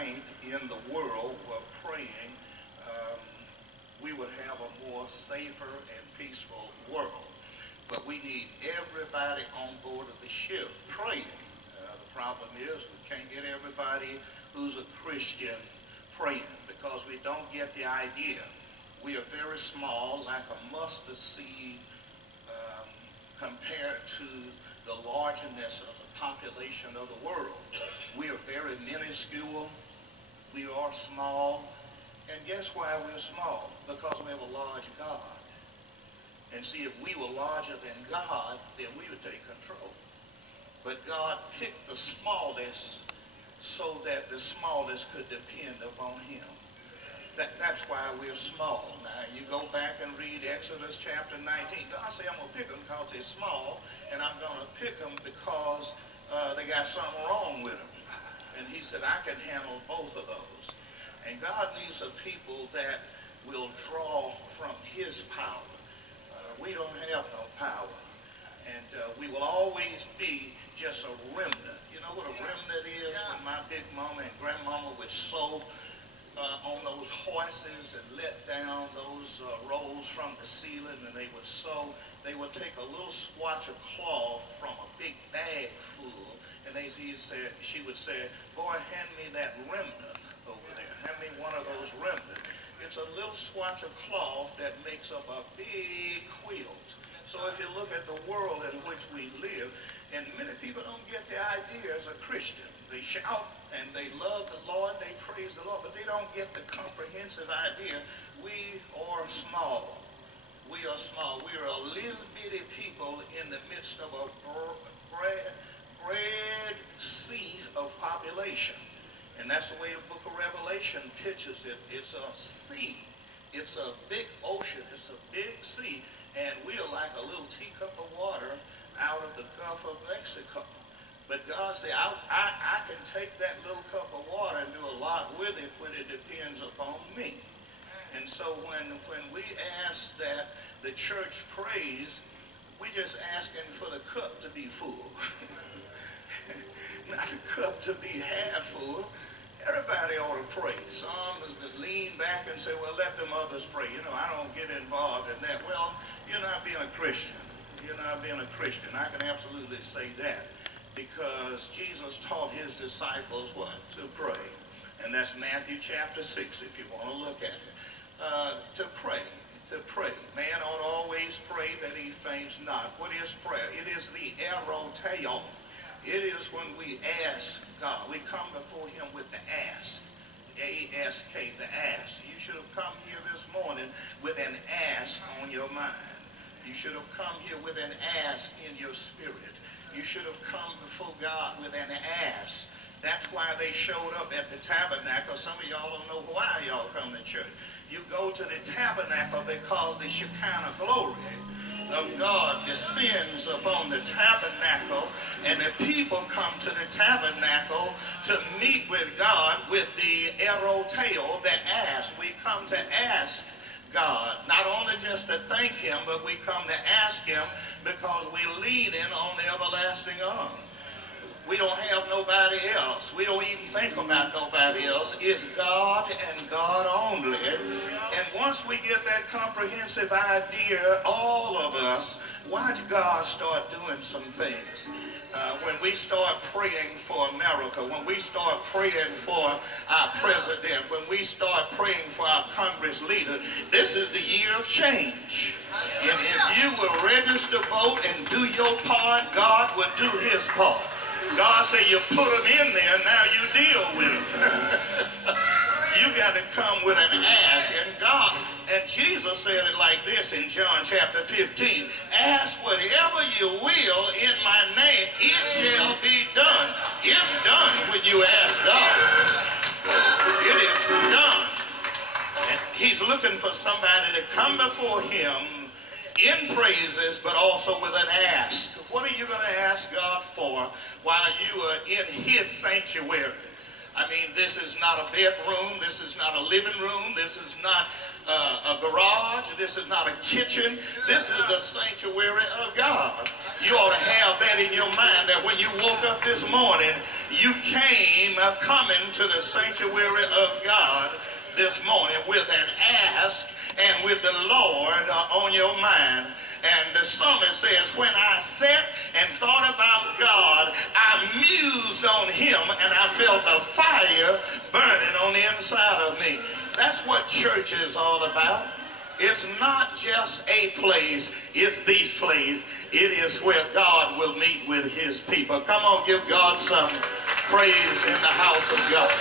think in the world were praying, we would have a more safer and peaceful world. But we need everybody on board of the ship praying. The problem is we can't get everybody who's a Christian praying because we don't get the idea. We are very small, like a mustard seed compared to the largeness of the population of the world. We are very minuscule. We are small. And guess why we're small? Because we have a large God. And see, if we were larger than God, then we would take control. But God picked the smallest so that the smallest could depend upon him. That's why we're small. Now, you go back and read Exodus chapter 19. God said, I'm going to pick them because they're small, and I'm going to pick them because they got something wrong with them. And he said, I can handle both of those. And God needs a people that will draw from his power. We don't have no power. And we will always be just a remnant. You know what a remnant is? When my big mama and grandmama would sew on those horses and let down those rolls from the ceiling, and they would sew. They would take a little swatch of cloth from a big bag full, and she would say, boy, hand me that remnant over there. Hand me one of those remnants. It's a little swatch of cloth that makes up a big quilt. So if you look at the world in which we live, and many people don't get the idea as a Christian. They shout and they love the Lord, they praise the Lord, but they don't get the comprehensive idea. We are small. We are small. We are a little bitty people in the midst of a great sea of population. And that's the way the book of Revelation pictures it. It's a sea. It's a big ocean. It's a big sea. And we are like a little teacup of water out of the Gulf of Mexico. But God said, I can take that little cup of water and do a lot with it when it depends upon me. And so when we ask that the church prays, we're just asking for the cup to be full. Not the cup to be half full. Everybody ought to pray. Some lean back and say, well, let them others pray. You know, I don't get involved in that. Well, you're not being a Christian. You're not being a Christian. I can absolutely say that. Because Jesus taught his disciples what? To pray. And that's Matthew chapter 6, if you want to look at it. To pray. To pray. Man ought to always pray that he faints not. What is prayer? It is the eroteo. It is when we ask God. We come before him with the ask. A-S-K, the ask. You should have come here this morning with an ask on your mind. You should have come here with an ask in your spirit. You should have come before God with an ask. That's why they showed up at the tabernacle. Some of y'all don't know why y'all come to church. You go to the tabernacle because the Shekinah glory of God descends upon the tabernacle, and the people come to the tabernacle to meet with God with the eroteo, the ask. We come to ask God, not only just to thank him, but we come to ask him because we lean in on the everlasting arm. We don't have nobody else. We don't even think about nobody else. It's God and God only. And once we get that comprehensive idea, all of us, watch God start doing some things. When we start praying for America, when we start praying for our president, when we start praying for our Congress leader, this is the year of change. And if you will register, vote, and do your part, God will do his part. God said you put them in there, now you deal with them. You got to come with an ask. And Jesus said it like this in John chapter 15. Ask whatever you will in my name, it shall be done. It's done when you ask God. It is done. And he's looking for somebody to come before him in praises, but also with an ask. What are you going to ask God for while you are in his sanctuary? I mean, this is not a bedroom. This is not a living room. This is not a garage. This is not a kitchen. This is the sanctuary of God. You ought to have that in your mind, that when you woke up this morning, you came coming to the sanctuary of God this morning with an ask and with the Lord on your mind. And the psalmist says, when I sat and thought about God, I mused on him and I felt a fire burning on the inside of me. That's what church is all about. It's not just a place, it's the place. It is where God will meet with his people. Come on, give God some praise in the house of God.